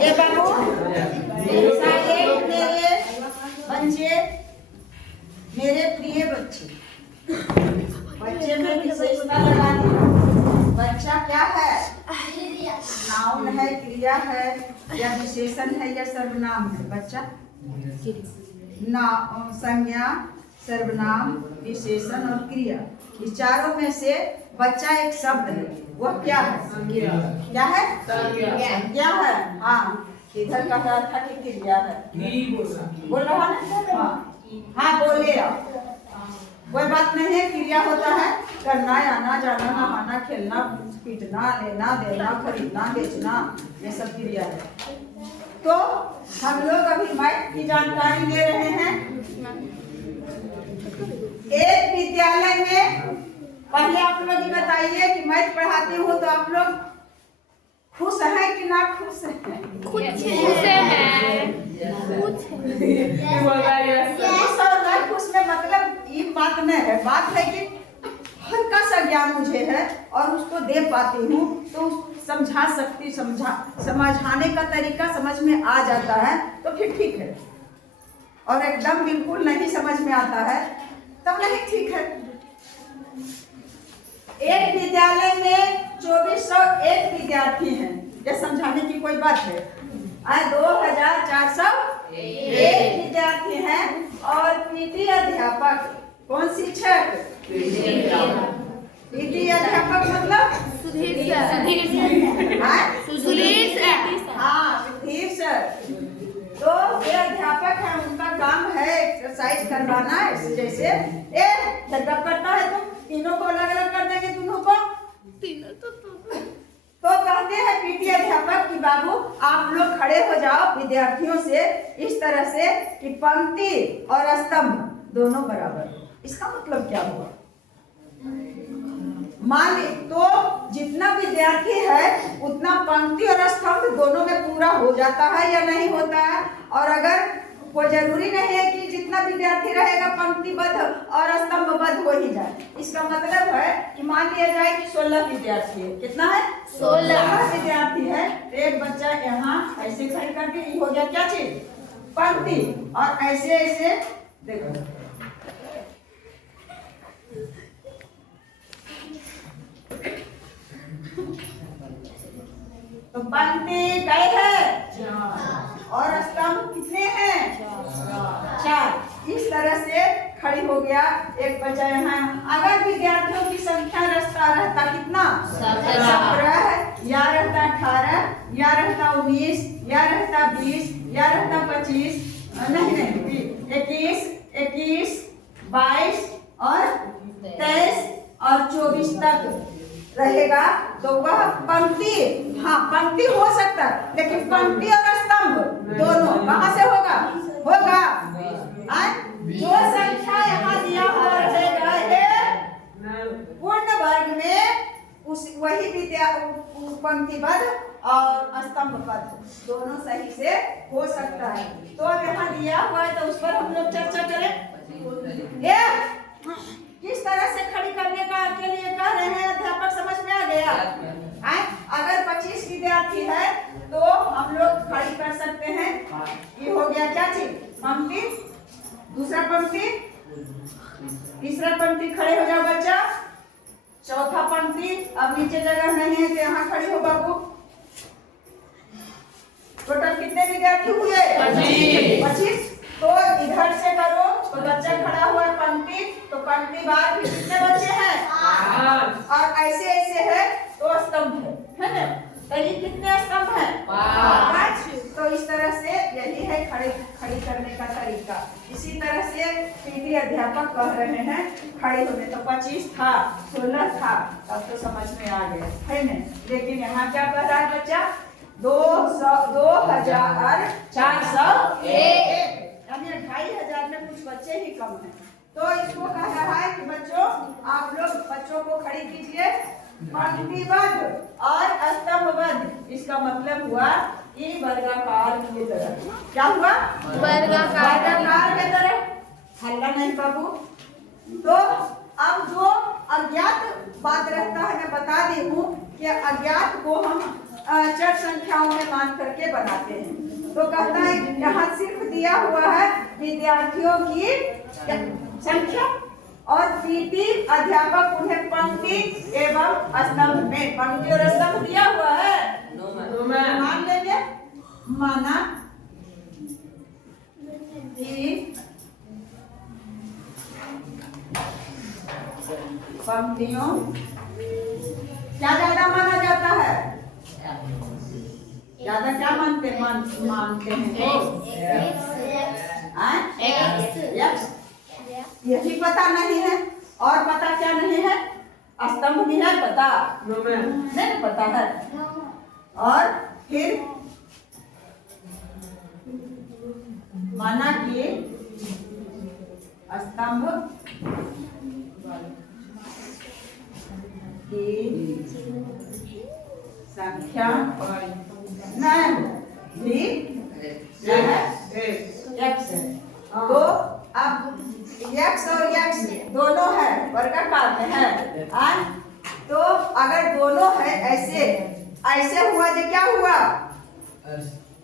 ये बाबू मेरे बच्चे, मेरे प्रिय बच्चे, बच्चे में विशेषता लगा दी। बच्चा क्या है? नाउन है, क्रिया है, या विशेषण है, या सर्वनाम है? बच्चा संज्ञा, सर्वनाम, विशेषण और क्रिया, इस चारों में से बच्चा एक शब्द है। वह क्या है? क्या है? संज्ञा है। हाँ, इधर का था कि क्रिया है। बोल रहा ना? हाँ बोले आप। कोई बात नहीं है, क्रिया होता है करना, आना, जाना, नहाना, खेलना, पीटना, लेना, देना, खरीदना, बेचना, ये सब क्रिया है। तो हम लोग अभी मैथ की जानकारी ले रहे हैं। एक विद्यालय में पहले आप लोग ये बताइए कि मैथ पढ़ाती हूँ तो आप लोग खुश हैं कि ना खुश हैं? खुश में मतलब ये बात नहीं है, बात है कि हल्का सा ज्ञान मुझे है और उसको दे पाती हूँ तो समझा सकती, समझाने का तरीका समझ में आ जाता है तो फिर ठीक है, और एकदम बिल्कुल नहीं समझ में आता है तब नहीं ठीक है। एक विद्यालय में 2401 विद्यार्थी हैं, ये समझाने की कोई बात है। 2401 विद्यार्थी हैं और पीटी अध्यापक, कौन शिक्षक? पीटी अध्यापक मतलब सुधीर सर। तो ये अध्यापक है, उनका काम है एक्सरसाइज करवाना। जैसे सेटअप करता है तो तीनों को अलग अलग कर देंगे, दोनों को तो कहते हैं पीटी अध्यापक कि बाबू आप लोग खड़े हो जाओ विद्यार्थियों से इस तरह से कि पंक्ति और स्तंभ दोनों बराबर। इसका मतलब क्या हुआ? मान ली तो जितना विद्यार्थी है उतना पंक्ति और स्तंभ दोनों में पूरा हो जाता है या नहीं होता है? और अगर कोई जरूरी नहीं है कि जितना विद्यार्थी रहेगा पंक्तिबद्ध और स्तंभबद्ध हो ही जाए। इसका मतलब है कि मान लिया जाए कि 16 विद्यार्थी है। कितना है? 16 विद्यार्थी है। एक बच्चा यहाँ ऐसे खड़े करके, ये हो गया क्या चीज? पंक्ति। और ऐसे ऐसे देखो, तो पंक्ति कई है और स्तंभ कितने हैं? 4। इस तरह से खड़ी हो गया। एक बच्चा यहाँ, अगर विद्यार्थियों की संख्या रहता कितना? 17, या रहता 18, या रहता 19, या रहता 20, या रहता 25, नहीं 21, 22 और 23 और 24 तक रहेगा तो वह पंक्ति, हाँ पंक्ति हो सकता है, लेकिन पंक्ति और स्तंभ दोनों कहाँ से होगा? जो संख्या यहाँ दिया हुआ रहेगा पूर्ण वर्ग में वही पंक्तिबद्ध और स्तंभबद्ध दोनों सही से हो सकता है। तो अब यहाँ दिया हुआ है तो उस पर हम लोग चर्चा करें। ये किस तरह से खड़ी करने का के लिए कह रहे हैं अध्यापक, समझ में आ गया? अगर 25 विद्यार्थी है तो हम लोग खड़ी कर सकते हैं। ये हो गया क्या चीज? पंक्ति, दूसरा पंक्ति, तीसरा पंक्ति, खड़े हो जाओ बच्चा। चौथा पंक्ति, अब नीचे जगह नहीं है तो यहाँ खड़ी हो बाबू। टोटल कितने विद्यार्थी हुए? 25। तो इधर से करो तो बच्चा खड़ा हुआ है पंक्ति, तो पंक्ति बाद कितने बच्चे हैं? 8। और ऐसे ऐसे है तो स्तंभ है ना? तो ये कितने स्तंभ हैं? 5। तो इस तरह से यही है खड़ी करने का तरीका। इसी तरह से पीटी अध्यापक कह रहे हैं खड़े होने, तो 25 था, 16 था, तब तो समझ में आ गया है ना? लेकिन यहाँ क्या कह रहा है बच्चा? 2401 यानी 2500 में कुछ बच्चे ही कम हैं। तो इसको कह रहा है कि बच्चों आप लोग बच्चों को खड़ी कीजिए पंक्तिबद्ध और स्तंभबद्ध। इसका मतलब हुआ कि वर्गाकार की तरह। क्या हुआ? वर्गाकार की तरह। हल्ला नहीं बाबू। तो अब जो अज्ञात बात रहता है मैं बता दी हूँ कि अज्ञात को हम चर संख्याओं में मान करके बनाते हैं। तो कहता है यहाँ सिर्फ दिया हुआ है विद्यार्थियों की संख्या और पीटी अध्यापक उन्हें पंक्ति एवं स्तंभ में, पंक्ति और स्तंभ दिया हुआ है मान लेंगे। माना कि पंक्तियों क्या ज्यादा माना जाता है? ज्यादा क्या मानते हैं यक्स। यही पता नहीं है और पता क्या नहीं है? स्तंभ भी है पता नहीं पता है। और फिर माना कि स्तंभ की संख्या नहीं एक्स है। तो अब एक्स और एक्स दोनों है वर्गाकार में है। तो अगर दोनों है ऐसे हुआ जो क्या हुआ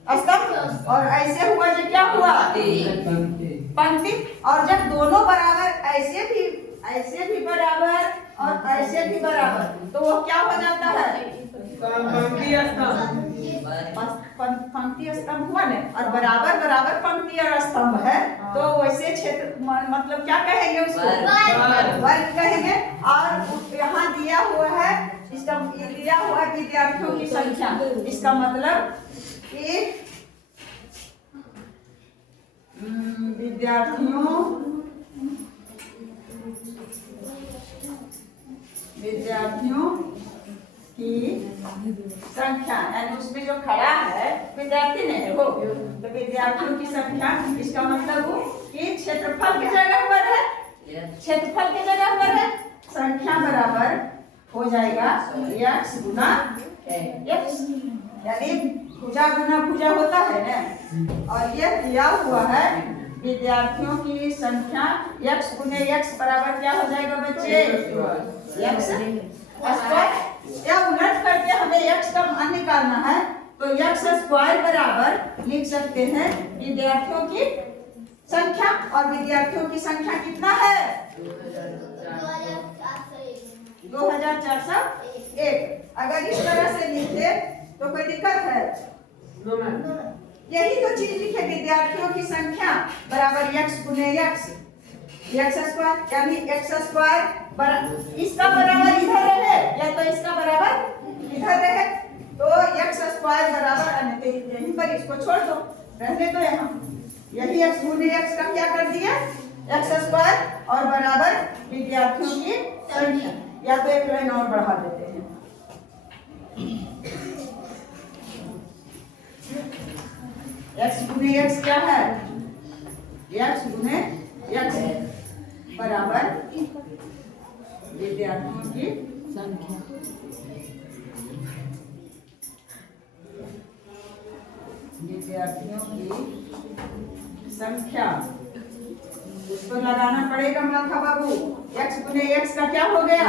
स्तंभ और ऐसे हुआ जो क्या हुआ पंक्ति। और जब दोनों बराबर ऐसे भी बराबर और ऐसे भी बराबर तो वो क्या हो जाता है पंक्ति स्तंभ हुआ ना। और बराबर बराबर पंक्ति और स्तंभ है तो वैसे क्षेत्र मतलब क्या कहेंगे उसको वर्ग कहेंगे। और यहाँ दिया हुआ है इसका दिया हुआ है विद्यार्थियों की संख्या। इसका मतलब कि विद्यार्थियों की संख्या यानी उसमें जो खड़ा है विद्यार्थी नहीं है वो। तो विद्यार्थियों की संख्या इसका मतलब वो कि क्षेत्रफल की जगह पर है क्षेत्रफल की जगह पर है संख्या बराबर हो जाएगा x गुना x यानी भुजा गुना भुजा होता है ना। और यह दिया हुआ है विद्यार्थियों की संख्या x गुने x बराबर क्या हो जाएगा बच्चे x स्क्वायर। या उलट करके हमें x का मान निकालना है तो x स्क्वायर बराबर लिख सकते हैं विद्यार्थियों की संख्या। और विद्यार्थियों की संख्या कितना है 2401। अगर इस तरह से लिखे तो कोई दिक्कत है? यही तो चीज लिखे विद्यार्थियों की संख्या बराबर x गुने x स्क्वायर यानी x स्क्वायर इसका बराबर इधर रहे या तो इसका बराबर इधर रहे तो x स्क्वायर बराबर यहीं पर इसको छोड़ दो रहने दो। यहाँ यही x गुने x का क्या कर दिया x स्क्वायर और बराबर विद्यार्थियों की संख्या। या तो एक लाइन और बढ़ा देते हैं x गुने x क्या है x गुने x बराबर विद्यार्थियों की संख्या। विद्यार्थियों की संख्या उसको लगाना पड़ेगा माथा बाबू। x गुने x का क्या हो गया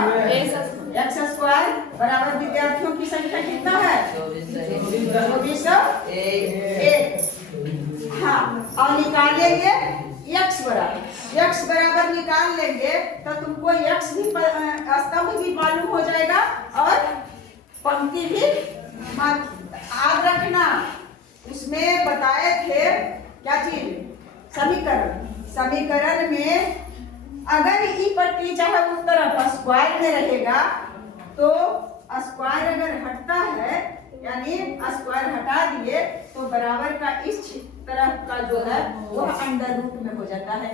x स्क्वायर बराबर विद्यार्थियों की संख्या कितना है 2401। हाँ और निकालेंगे x बराबर निकाल लेंगे तो तुमको x भी स्तंभ भी मालूम हो जाएगा और पंक्ति भी। याद रखना उसमें बताए थे क्या चीज समीकरण में अगर ई पट्टी चाहे उस तरफ स्क्वायर में रहेगा तो स्क्वायर अगर हटता है यानी स्क्वायर हटा दिए तो बराबर का इस तरफ का जो है वह अंडर रूट में हो जाता है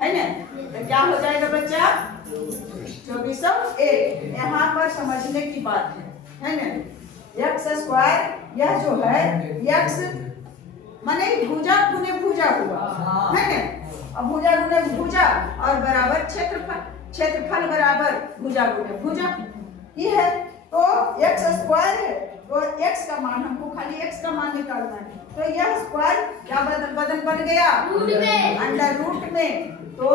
है ना। तो क्या हो जाएगा बच्चा 2401। यहाँ पर समझने की बात है ना। x स्क्वायर यह जो है x माने भुजा गुने भुजा हुआ है ना। अब भुजा गुने भुजा और बराबर क्षेत्रफल बराबर भुजा गुने भुजा ये है। तो x स्क्वायर है तो x का मान हमको खाली x का मान निकालना है। तो यह स्क्वायर क्या बदल बन गया अंडर रूट में। तो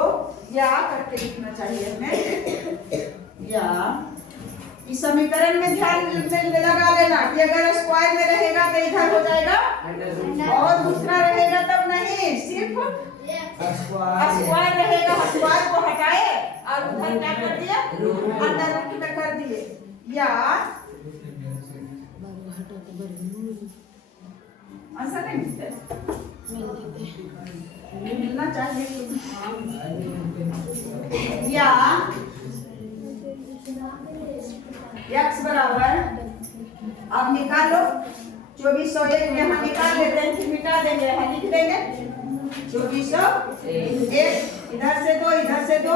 या करके लिखना चाहिए हमें। या इस समीकरण में ध्यान लगा लेना कि अगर स्क्वायर में रहेगा तो इधर हो जाएगा और दूसरा रहेगा तब नहीं, सिर्फ स्क्वायर रहेगा। स्क्वायर को हटाए और उधर क्या कर दिया, अंडर रूट में कर दिए। या आंसर नहीं मिलना चाहिए। या x बराबर, अब निकालो 2401 यहाँ निकाल लेते हैं, फिर मिटा देंगे, यहाँ लिख देंगे 2401, इधर से 2 इधर से 2,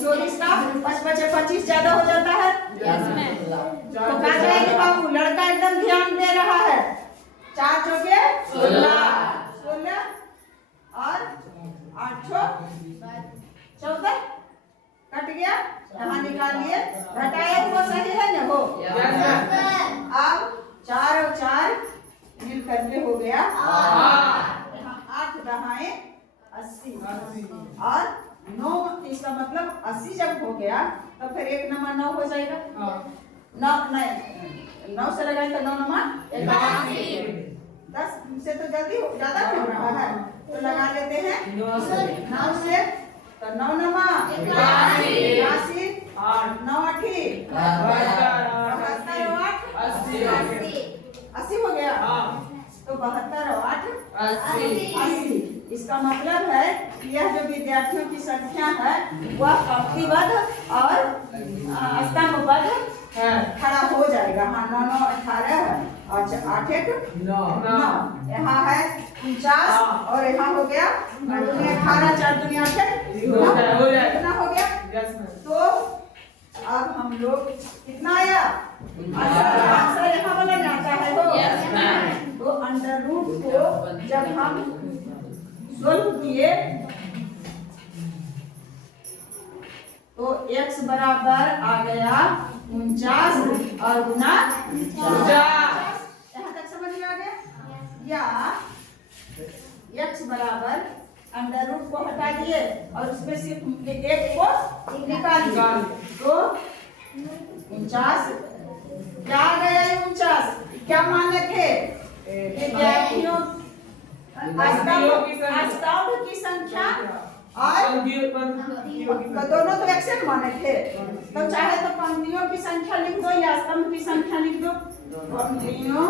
24 का 5 25 ज्यादा हो जाता है तो कहा जाएगी बाबू लड़का एकदम ध्यान दे रहा है। 4 चौके 16 और 8 14 कट गया, यहाँ निकालिए, घटाए वो सही है ना हो। अब 4 और 4 मिल करके हो गया 8 दहाए 80 और 9, इसका मतलब 80 जब हो गया तो फिर 1 नंबर 9 हो जाएगा। 9 नहीं 9 से लगाए तो 9 नंबर 10 से तो जल्दी ज्यादा हो रहा है तो लगा लेते हैं 9 से तो 9 नंबर 82 और 9 8 80 हो गया तो 72 और 8 80। इसका मतलब है कि यह जो विद्यार्थियों की संख्या है वह पंक्तिबद्ध और स्तंभबद्ध खड़ा हो जाएगा। हाँ 9 9 18 है और 8 1 9, यहाँ है 49 और यहाँ हो गया 18 4 दुनिया 8 कितना हो गया। तो अब हम लोग कितना आया आंसर यहाँ वाला जाता है तो अंडर रूट को जब हम सोल्व किए तो x बराबर आ गया 49 और गुना 50। यहाँ तक समझ में आ गया। या x बराबर अंडर रूट को हटा दिए और उसमें सिर्फ एक को निकाल दिया तो 49 क्या आ गया। 49 क्या माने थे विद्यार्थियों स्तंभ की संख्या और दोनों तो एक्सेंट माने थे तो चाहे तो पंक्तियों की संख्या लिख दो या स्तंभ की संख्या लिख दो। पंक्तियों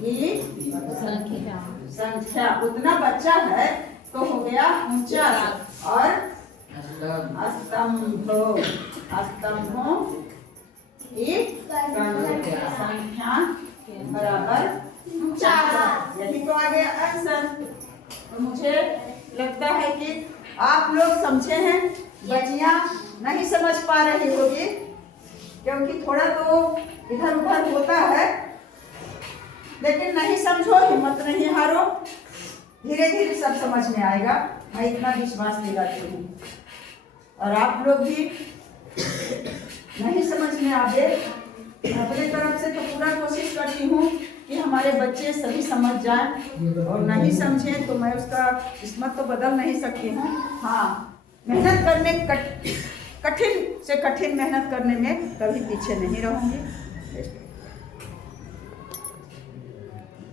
की संख्या उतना बच्चा है तो हो गया 49 और स्तंभों की संख्या बराबर 49। यही तो आ गया आंसर। तो मुझे लगता है कि आप लोग समझे हैं, बच्चियां नहीं समझ पा रही होगी क्योंकि थोड़ा तो इधर उधर होता है, लेकिन नहीं समझो, हिम्मत नहीं हारो, धीरे धीरे सब समझ में आएगा। मैं इतना विश्वास दिलाती हूँ और आप लोग भी नहीं समझ में आवे अपने तरफ से तो पूरा कोशिश करती हूँ कि हमारे बच्चे सभी समझ जाएं और नहीं समझे तो मैं उसका किस्मत तो बदल नहीं सकती हूँ। हाँ मेहनत करने कठिन से कठिन मेहनत करने में कभी पीछे नहीं रहूँगी।